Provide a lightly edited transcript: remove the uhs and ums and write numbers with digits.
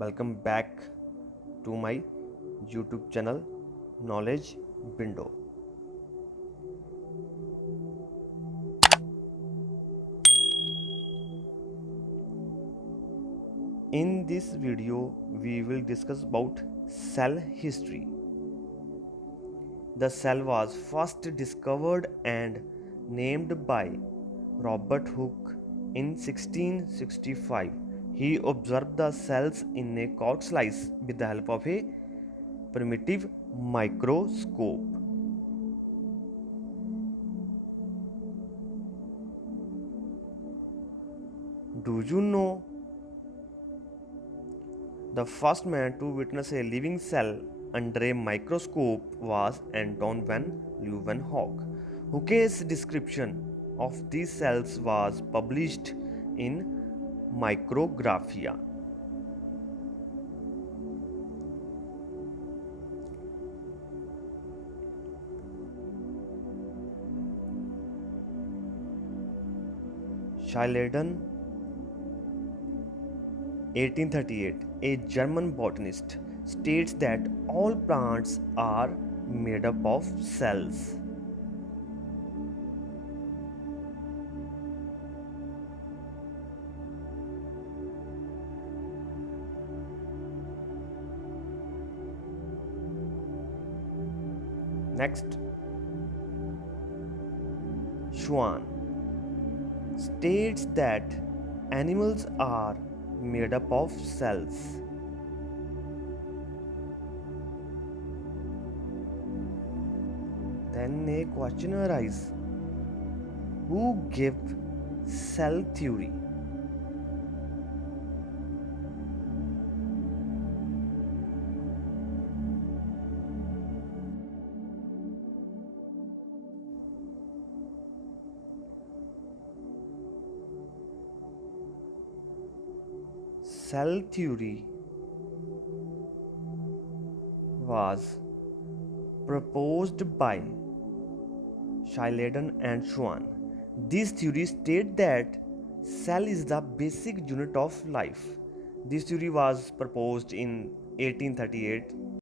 Welcome back to my YouTube channel Knowledge Window. In this video, we will discuss about cell history. The cell was first discovered and named by Robert Hooke in 1665. He observed the cells in a cord slice with the help of a primitive microscope. Do you know the first man to witness a living cell under a microscope was Anton van Leeuwenhoek. Hooke's description of these cells was published in Micrographia. Schleiden, 1838, a German botanist, states that all plants are made up of cells. Next, Schwann states that animals are made up of cells. Then a question arises: who gave cell theory? Cell theory was proposed by Schleiden and Schwann. This theory states that cell is the basic unit of life. This theory was proposed in 1838